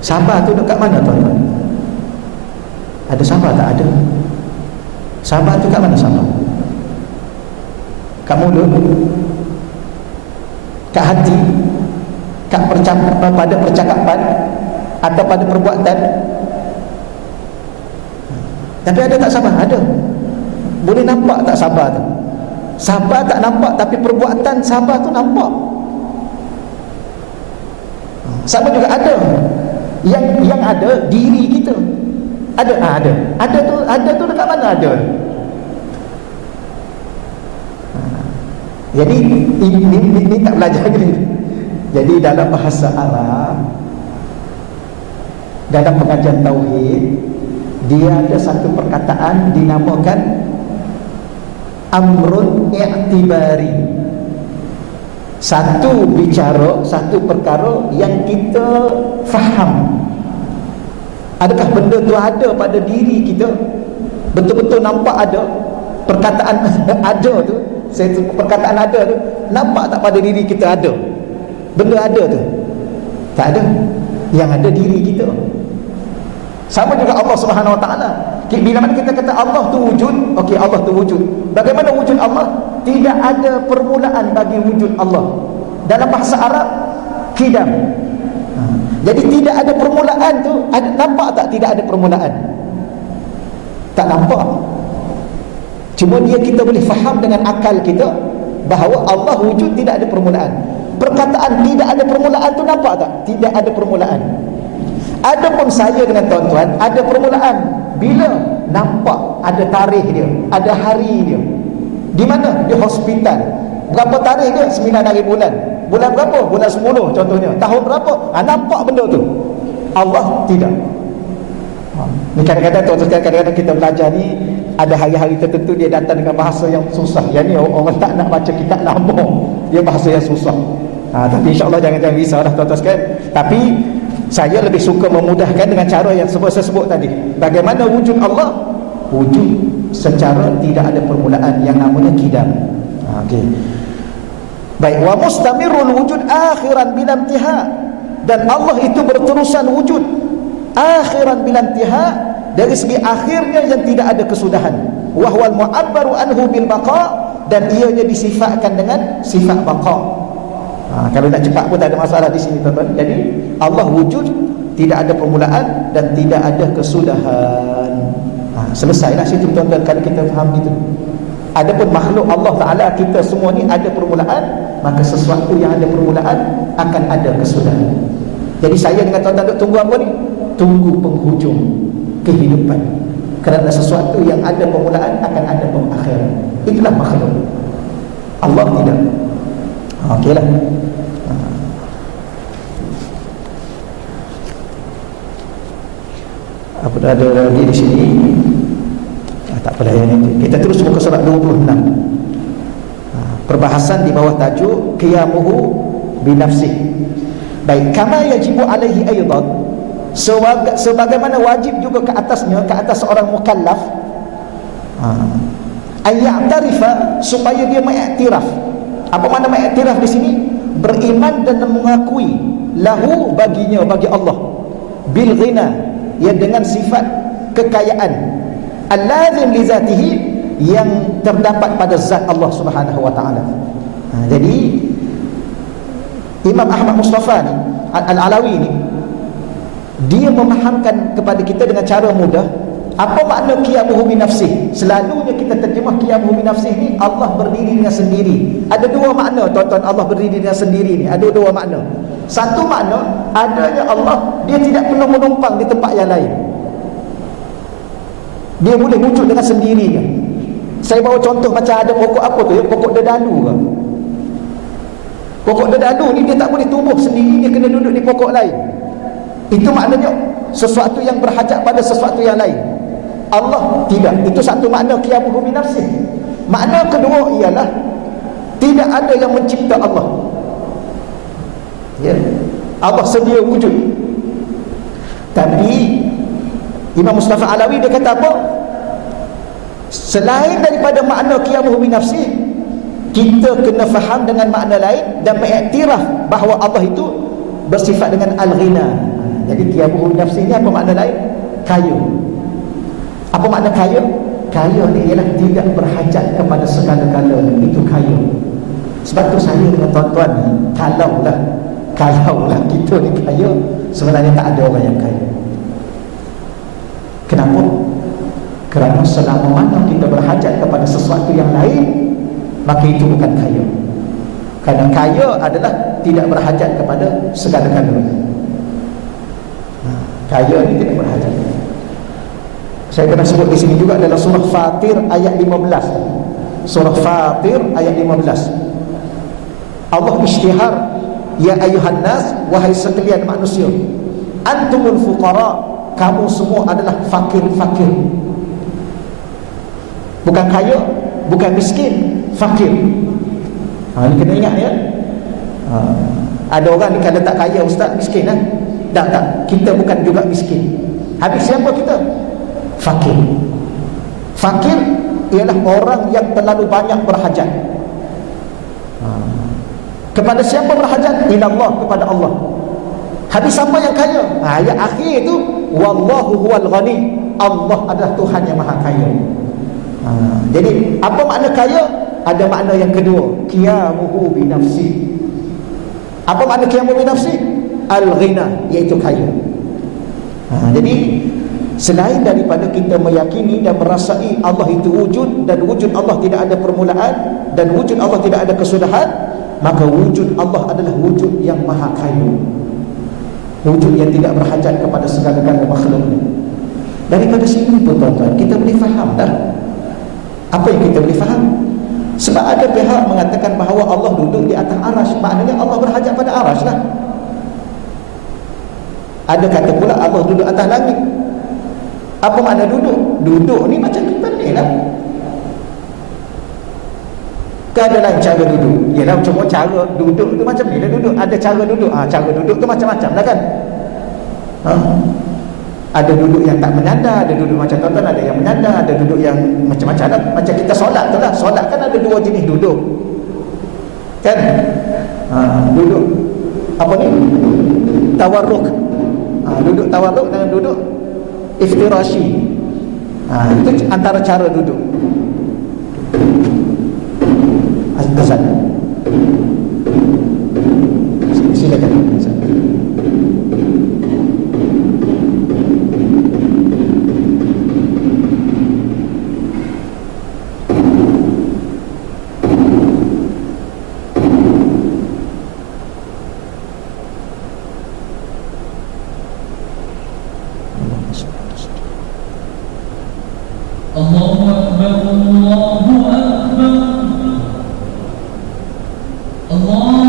Sabah tu dekat mana tuan-tuan? Ada Sabah tak? Ada. Sabah tu kat mana Sabah? Kat mulut, kat hati, pada percakapan atau pada perbuatan? Tapi ada tak Sabah? Ada. Boleh nampak tak Sabah tu? Sabah tak nampak, tapi perbuatan Sabah tu nampak. Sabah juga ada. Yang ada diri kita. Ada. Ada tu dekat mana ada? Jadi ini tak belajar lagi. Jadi dalam bahasa Arab, dalam pengajian tauhid, dia ada satu perkataan dinamakan amrun i'tibari. Satu bicara, satu perkara yang kita faham. Adakah benda tu ada pada diri kita? Betul-betul nampak ada? Perkataan ada tu, perkataan ada tu, nampak tak pada diri kita ada? Benda ada tu? Tak ada. Yang ada diri kita. Sama juga Allah Subhanahu Wa Taala. Bila mana kita kata Allah tu wujud, okey, Allah tu wujud. Bagaimana wujud Allah? Tidak ada permulaan bagi wujud Allah. Dalam bahasa Arab, qidam. Jadi tidak ada permulaan tu, nampak tak tidak ada permulaan? Tak nampak. Cuma dia kita boleh faham dengan akal kita bahawa Allah wujud, tidak ada permulaan. Perkataan tidak ada permulaan tu nampak tak? Tidak ada permulaan. Adapun saya dengan tuan-tuan ada permulaan. Bila nampak ada tarikh dia, ada hari dia. Di mana? Di hospital. Berapa tarikh dia? 9 hari bulan. Bulan berapa? Bulan 10 contohnya. Tahun berapa? Nampak benda tu. Allah tidak. Ni kadang-kadang tuan-tuan, kadang-kadang kita belajar ni, ada hari-hari tertentu dia datang dengan bahasa yang susah. Yang ni orang tak nak baca kitab lama, dia bahasa yang susah. Tapi insya-Allah jangan risaulah tuan-tuan sekalian. Tapi saya lebih suka memudahkan dengan cara yang saya sebut tadi. Bagaimana wujud Allah? Wujud secara tidak ada permulaan, yang namanya qidam. Okey. Baik, wa mustamirul wujud akhiran bila intiha. Dan Allah itu berterusan wujud akhiran bila intiha, dari segi akhirnya yang tidak ada kesudahan. Wa huwal mu'abbaru anhu bil baqa, dan ianya disifatkan dengan sifat baqa. Kalau nak cepat pun tak ada masalah di sini tuan-tuan. Jadi Allah wujud, tidak ada permulaan dan tidak ada kesudahan. Selesailah situ tuan-tuan kalau kita faham gitu. Adapun makhluk Allah Ta'ala kita semua ni ada permulaan, maka sesuatu yang ada permulaan akan ada kesudahan. Jadi saya dengan tuan-tuan tunggu apa ni? Tunggu penghujung kehidupan. Kerana sesuatu yang ada permulaan akan ada pengakhiran. Itulah makhluk. Allah tidak. Okeylah. Apa dah ada lagi di sini? Tak apalah yang ini. Kita terus muka surat 26. Perbahasan di bawah tajuk qiyamuhu binafsih. Baik, kama yajibu alaihi aidan, sebagaimana wajib juga ke atasnya, ke atas seorang mukallaf, ayya'tarifa, supaya dia mengiktiraf. Apa makna mengiktiraf di sini? Beriman dan mengakui lahu, baginya, bagi Allah, bil ghina, ya, dengan sifat kekayaan, allazim li zatihi, yang terdapat pada zat Allah Subhanahu wa taala. Jadi Imam Ahmad Mustafa ni, Al-Alawi ni, dia memahamkan kepada kita dengan cara mudah apa makna qiyamuhu bi nafsih. Selalunya kita terjemah qiyamuhu bi nafsih ni Allah berdiri dengan sendiri. Ada dua makna tuan-tuan, Allah berdiri dengan sendiri ni ada dua makna. Satu makna, adanya Allah, dia tidak perlu menumpang di tempat yang lain. Dia boleh wujud dengan sendirinya. Saya bawa contoh macam ada pokok apa tu ya, pokok dedalu ke. Pokok dedalu ni dia tak boleh tumbuh sendiri, dia kena duduk di pokok lain. Itu maknanya sesuatu yang berhajat pada sesuatu yang lain. Allah tidak. Itu satu makna qiyamuhu bi nafsih. Makna kedua ialah tidak ada yang mencipta Allah. Ya. Allah sedia wujud. Tapi Imam Mustafa Alawi dia kata apa? Selain daripada makna qiyamuhu bi nafsih, kita kena faham dengan makna lain dan mengiktiraf bahawa Allah itu bersifat dengan al-ghina. Jadi qiyamuhu bi nafsih ni apa makna lain? Kaya. Apa makna kaya? Kaya ni ialah tidak berhajat kepada segala-galanya. Itu kaya. Sebab tu saya dengan tuan-tuan ni, kalaulah kita ni kaya, sebenarnya tak ada orang yang kaya. Kenapa? Kerana selama mana kita berhajat kepada sesuatu yang lain, maka itu bukan kaya. Kerana kaya adalah tidak berhajat kepada segala-galanya. Kaya ni tidak berhajat. Saya pernah sebut di sini juga dalam surah Fatir ayat 15. Surah Fatir ayat 15. Allah isytihar, ya ayuhan nas, wahai sekalian manusia, antumul fuqara, kamu semua adalah fakir-fakir. Bukan kaya, bukan miskin, fakir. Ini kena ingat ya. Ada orang ni kalau tak kaya ustaz, miskin kan? Tak, kita bukan juga miskin. Habis siapa kita? Fakir. Fakir ialah orang yang terlalu banyak berhajat. Kepada siapa berhajat? Ilallah, kepada Allah. Habis siapa yang kaya? Ayat akhir itu, wallahu huwal ghani, Allah adalah Tuhan yang maha kaya. Jadi apa makna kaya? Ada makna yang kedua, qiyamuhu bi nafsi. Apa makna qiyamuhu bi nafsi? Al-ghina, iaitu kaya. Jadi selain daripada kita meyakini dan merasai Allah itu wujud, dan wujud Allah tidak ada permulaan, dan wujud Allah tidak ada kesudahan, maka wujud Allah adalah wujud yang maha kaya, wujud yang tidak berhajat kepada segala-galanya makhluk. Daripada sini pun tuan-tuan, kita boleh faham dah apa yang kita boleh faham. Sebab ada pihak mengatakan bahawa Allah duduk di atas arasy, maknanya Allah berhajat pada arasy lah. Ada kata pula Allah duduk atas langit. Apa makna duduk? Duduk ni macam kita ni lah. Kan ada lain cara duduk. Yelah, cuma cara duduk tu macam ni lah duduk. Ada cara duduk. Cara duduk tu macam-macam lah kan. Ada duduk yang tak menyandar, ada duduk macam tuan-tuan, ada yang menyandar, ada duduk yang macam-macam lah. Macam kita solat tu lah. Solat kan ada dua jenis duduk kan. Duduk apa ni? Tawarruk. Duduk tawarruk dengan duduk iftirashi. Itu antara cara duduk. Azan. Silakan. Allahu Akbar, Allahu Akbar, Allah.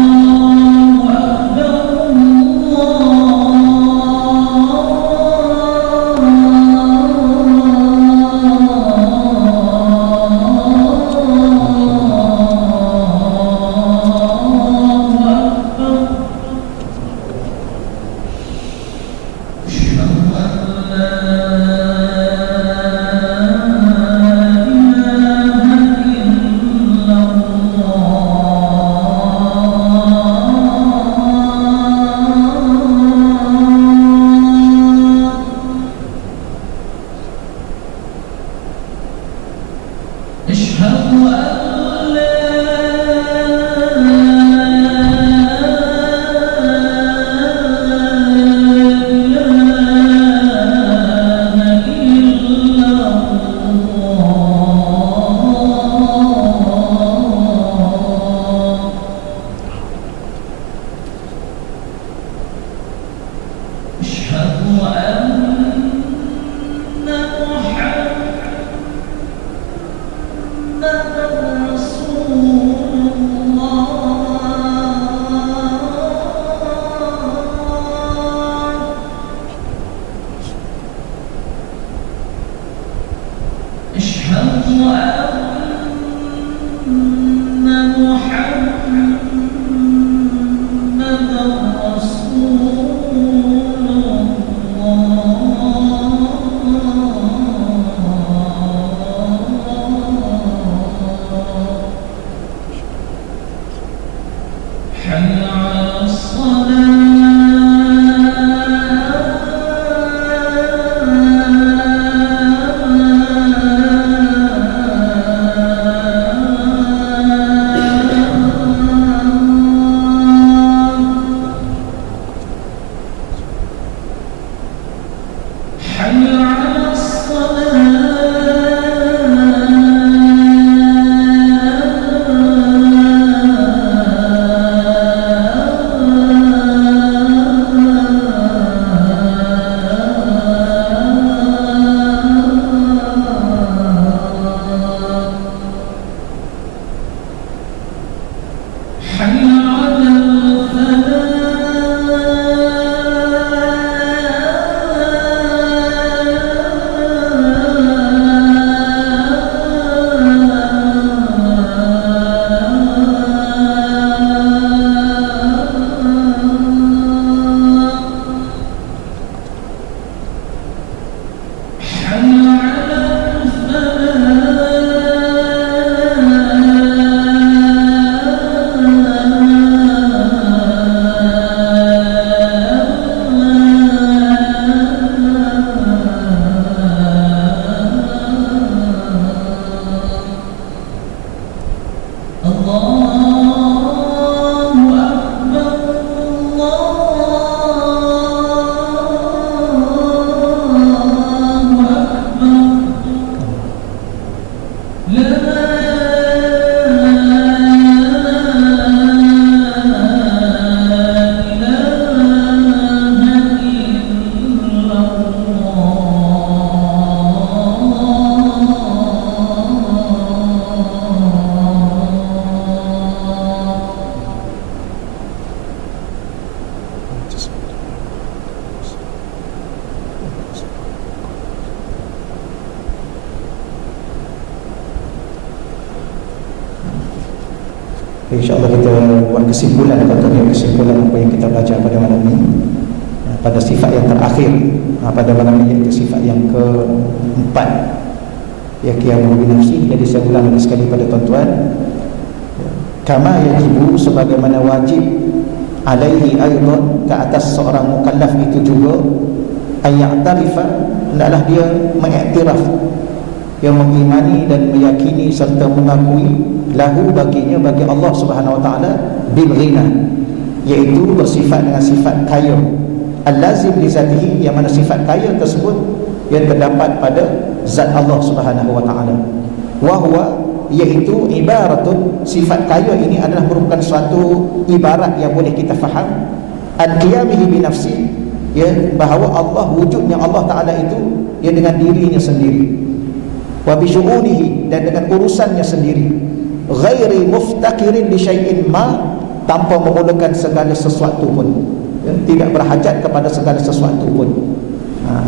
InsyaAllah kita buat kesimpulan, contohnya kesimpulan apa yang kita baca pada malam ini, pada sifat yang terakhir pada malam ini, iaitu sifat yang keempat, ya qiyamu binafsi. Jadi saya ulang lagi sekali pada tuan-tuan, kama yajibu, sebagaimana wajib, alaihi aidan, ke atas seorang mukallaf itu juga, ayya'tarifa, hendaklah dia mengiktiraf, yang mengimani dan meyakini serta mengakui, lahu, baginya, bagi Allah Subhanahu wa taala, bil ghina, iaitu bersifat dengan sifat kaya, al-lazim li zatihi, yang mana sifat kaya tersebut yang terdapat pada zat Allah Subhanahu wa taala. Wa huwa, iaitu ibaratun, sifat kaya ini adalah merupakan suatu ibarat yang boleh kita faham, al-qiyamihi bi nafsi, ya, bahawa Allah, wujudnya Allah taala itu ya dengan dirinya sendiri, wa bi syu'unihi, dan dengan urusannya sendiri, ghairi muftakirin li syai'in ma, tanpa memerlukan segala sesuatu pun, ya, tidak berhajat kepada segala sesuatu pun.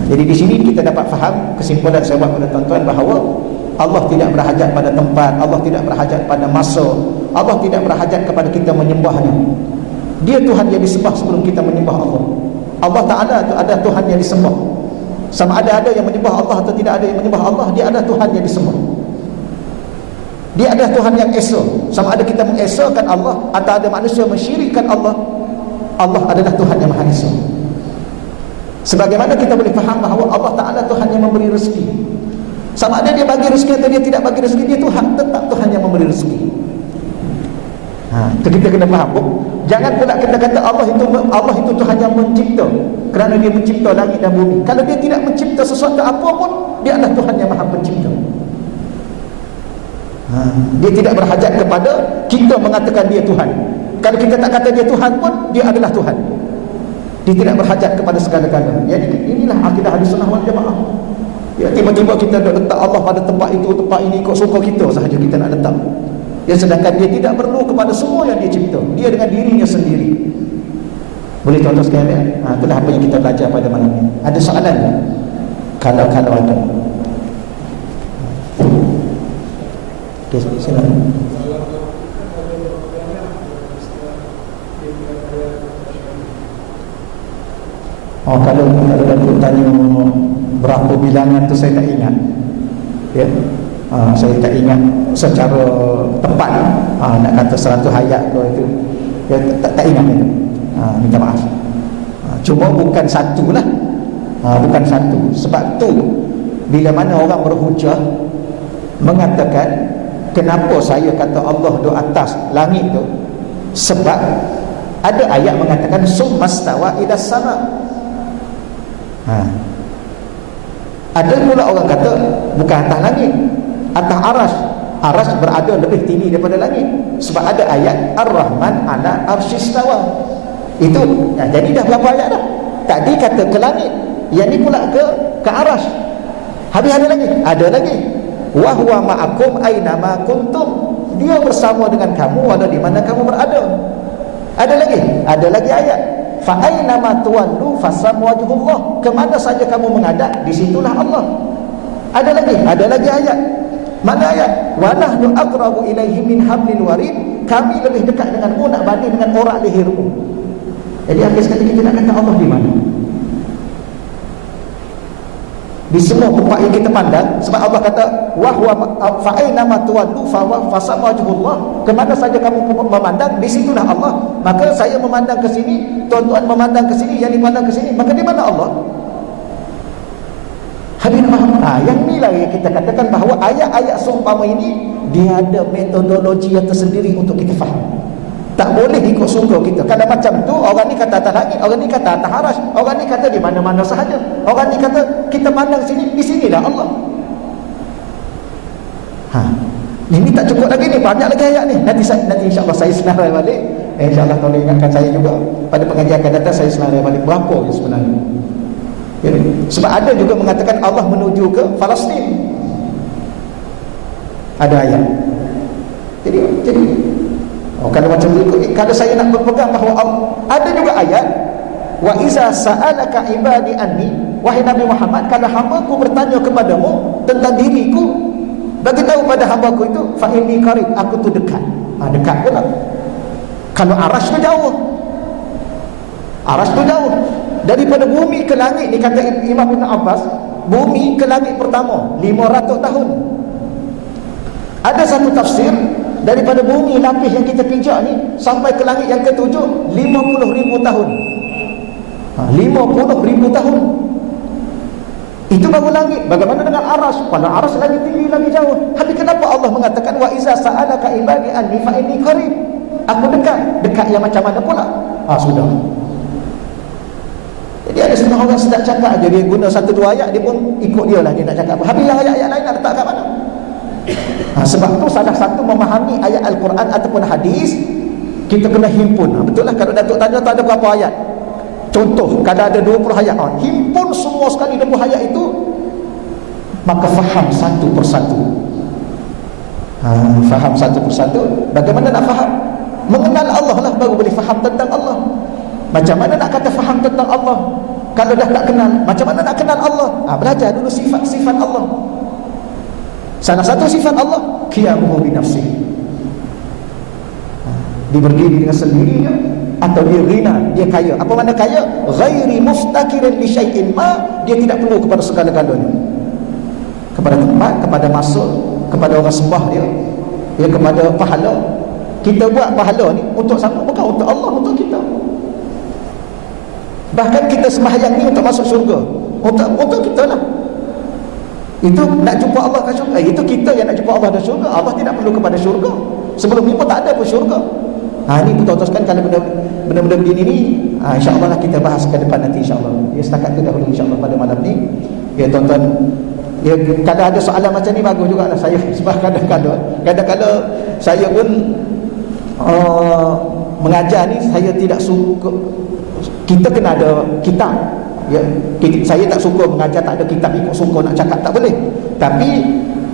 Jadi di sini kita dapat faham kesimpulan saya buat kepada tuan-tuan bahawa Allah tidak berhajat pada tempat, Allah tidak berhajat pada masa, Allah tidak berhajat kepada kita menyembahnya. Dia Tuhan yang disembah sebelum kita menyembah Allah. Allah Ta'ala itu ada Tuhan yang disembah Sama ada yang menyembah Allah atau tidak ada yang menyembah Allah, dia adalah Tuhan yang disembah. Dia adalah Tuhan yang esa. Sama ada kita mengesahkan Allah atau ada manusia mensyirikkan Allah, Allah adalah Tuhan yang Maha Esa. Sebagaimana kita boleh faham bahawa Allah Ta'ala Tuhan yang memberi rezeki. Sama ada dia bagi rezeki atau dia tidak bagi rezeki, dia Tuhan, tetap Tuhan yang memberi rezeki. Itu kita kena faham. Jangan pula kita kata Allah itu Tuhan yang mencipta, kerana dia mencipta langit dan bumi. Kalau dia tidak mencipta sesuatu apa pun, dia adalah Tuhan yang Maha Pencipta. Dia tidak berhajat kepada kita mengatakan dia Tuhan. Kalau kita tak kata dia Tuhan pun, dia adalah Tuhan. Dia tidak berhajat kepada segala-galanya. Jadi inilah akidah Ahlussunnah wal Jamaah. Ya, tiba-tiba kita nak letak Allah pada tempat itu, tempat ini, ikut suka kita sahaja kita nak letak. Ya, sedangkan dia tidak perlu kepada semua yang dia cipta. Dia dengan dirinya sendiri. Boleh tuan-tuan sekalian? Itulah apa yang kita belajar pada malam ini. Ada soalan? Kalau ada. Okay, silakan. Kalau Datuk tanya berapa bilangan tu saya tak ingat. Ya. Saya tak ingat secara tepat nak kata 100 ayat ke itu. Ya, tak ingat itu. Minta maaf. Cuma bukan satu lah. Bukan satu. Sebab tu bila mana orang berhujah mengatakan kenapa saya kata Allah di atas langit tu, sebab ada ayat mengatakan summastawa ila sama. Ada pula orang kata bukan atas langit, atas aras. Aras berada lebih tinggi daripada langit. Sebab ada ayat Ar-Rahman ala arsyistawa. Itu jadi dah berapa ayat dah? Tadi kata ke langit, yang ni pula ke aras. Habis ada lagi? Ada lagi. Wa huwa ma'akum aina ma kuntum. Dia bersama dengan kamu walau di mana kamu berada. Ada lagi? Ada lagi ayat. Fa aina ma tuwallu fasam wajhullah. Ke mana saja kamu menghadap, di situlah Allah. Ada lagi? Ada lagi ayat. Mana ayat? Wa nahnu aqrabu ilaihi min hablil warid. Kami lebih dekat denganmu nak banding dengan orak lehermu. Jadi akhir sekali kita nak kata Allah di mana? Di semua tempat yang kita pandang. Sebab Allah kata wa huwa fa aina ma tuwallu fa sama wajhullah. Ke mana saja kamu memandang, di situlah Allah. Maka saya memandang ke sini, tuan-tuan memandang ke sini, yang dipandang ke sini, maka di mana Allah? Hadirin faham? Yang inilah yang kita katakan bahawa ayat-ayat seumpama ini dia ada metodologi yang tersendiri untuk kita faham. Tak boleh ikut suka kita. Kalau macam tu, orang ni kata atas langit, orang ni kata atas aras, orang ni kata di mana-mana sahaja, orang ni kata kita pandang sini, di sinilah Allah. Ini tak cukup lagi ni, banyak lagi ayat ni. Nanti insya-Allah saya senarai balik. InsyaAllah tolong ingatkan saya juga pada pengajian akan datang, saya senarai balik berapa je sebenarnya. Ya. Sebab ada juga mengatakan Allah menuju ke Palestin. Ada ayat. Jadi kalau macam itu, kalau saya nak berpegang bahawa ada juga ayat wa iza sa'alaka ibadi anni, wahai Nabi Muhammad, kalau hamba-Ku bertanya kepadamu tentang diriku, bagi tahu pada hamba-Ku itu fa inni qarib, aku tu dekat. Dekat pula. Kalau aras tu jauh. Aras tu jauh. Daripada bumi ke langit ni, kata Imam Ibn Abbas, bumi ke langit pertama 500 tahun. Ada satu tafsir, daripada bumi lapis yang kita pijak ni sampai ke langit yang ke-7 50,000 tahun. 50,000 tahun. Itu baru langit. Bagaimana dengan aras? Kalau aras lagi tinggi, lagi jauh. Tapi kenapa Allah mengatakan wa iza sa'alaka ibadi anni fa inni qarib? Aku dekat. Dekat yang macam mana pula? Sudah. Jadi ada setengah orang sedap cakap aja, dia guna 1-2 ayat, dia pun ikut dia lah, dia nak cakap apa. Habis yang ayat-ayat lain nak letak kat mana? Sebab tu salah satu memahami ayat Al-Quran ataupun hadis, kita kena himpun. Betul lah, kalau Datuk tanya tak ada berapa ayat. Contoh, kalau ada 20 ayat, himpun semua sekali 20 ayat itu, maka faham satu persatu. Faham satu persatu. Bagaimana nak faham? Mengenal Allah lah, baru boleh faham tentang Allah. Macam mana nak kata faham tentang Allah kalau dah tak kenal? Macam mana nak kenal Allah? Belajar dulu sifat-sifat Allah. Salah satu sifat Allah, qiyamuhu bi nafsihi. Dia berdiri dengan sendirinya. atau dia ghina, dia kaya. Apa makna kaya? Ghairi muftakirin li syai'in ma, dia tidak perlu kepada segala-galanya, kepada tempat, kepada masa, kepada orang sembah dia, dia kepada pahala. Kita buat pahala ni untuk siapa? Bukan untuk Allah, untuk kita. Bahkan kita sembahyang ni untuk masuk syurga, untuk kita lah. Itu nak jumpa Allah kat syurga, itu kita yang nak jumpa Allah kat syurga. Allah tidak perlu kepada syurga. Sebelum ni pun tak ada pun syurga. Ini betul-betul sekali kalau benda-benda begini ni, insya-Allah lah kita bahas ke depan nanti, insya-Allah. Ya, setakat tu dahulu insya-Allah pada malam ni. Ya tuan-tuan, ya kadang ada soalan macam ni bagus jugalah saya. Sebab kadang-kadang saya pun mengajar ni, saya tidak suka. Kita kena ada kitab. Ya, saya tak suka mengajar tak ada kitab, ikut suka nak cakap tak boleh. Tapi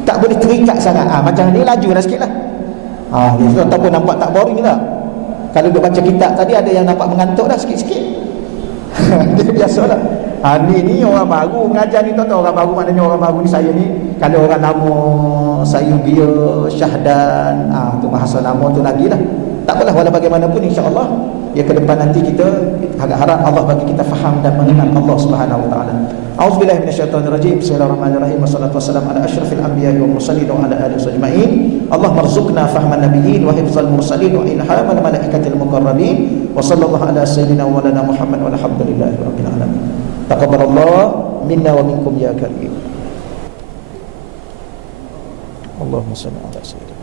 tak boleh terikat sangat. Macam ni laju dah sikitlah. Ataupun nampak tak boring tak? Kalau dia baca kitab tadi ada yang nampak mengantuk dah sikit-sikit. Dia biasalah. Ni orang baru mengajar ni, tuan-tuan. Orang baru maknanya orang baru ni saya ni. Kalau orang nama Sayyugia, Syahdan, tu bahasa nama tu lagi lah. Tak apalah, walau bagaimanapun insya-Allah ya ke depan nanti kita harap Allah bagi kita faham dan mengenal Allah Subhanahu wa taala. A'udzubillahi minasyaitonirrajim. Bismillahirrahmanirrahim. Wassalatu wassalamu ala asyrafil anbiya'i wal mursalin wa ala alihi ajma'in. Allahumma rzuqna fahman nabiyyin wa hifdzal mursalin wa ilhamal malaikatil muqarrabin. Wa sallallahu ala sayyidina wa lana Muhammad walhamdulillahi rabbil alamin. Taqabbalallahu minna wa minkum ya karim. Allahumma shalli ala sayyidina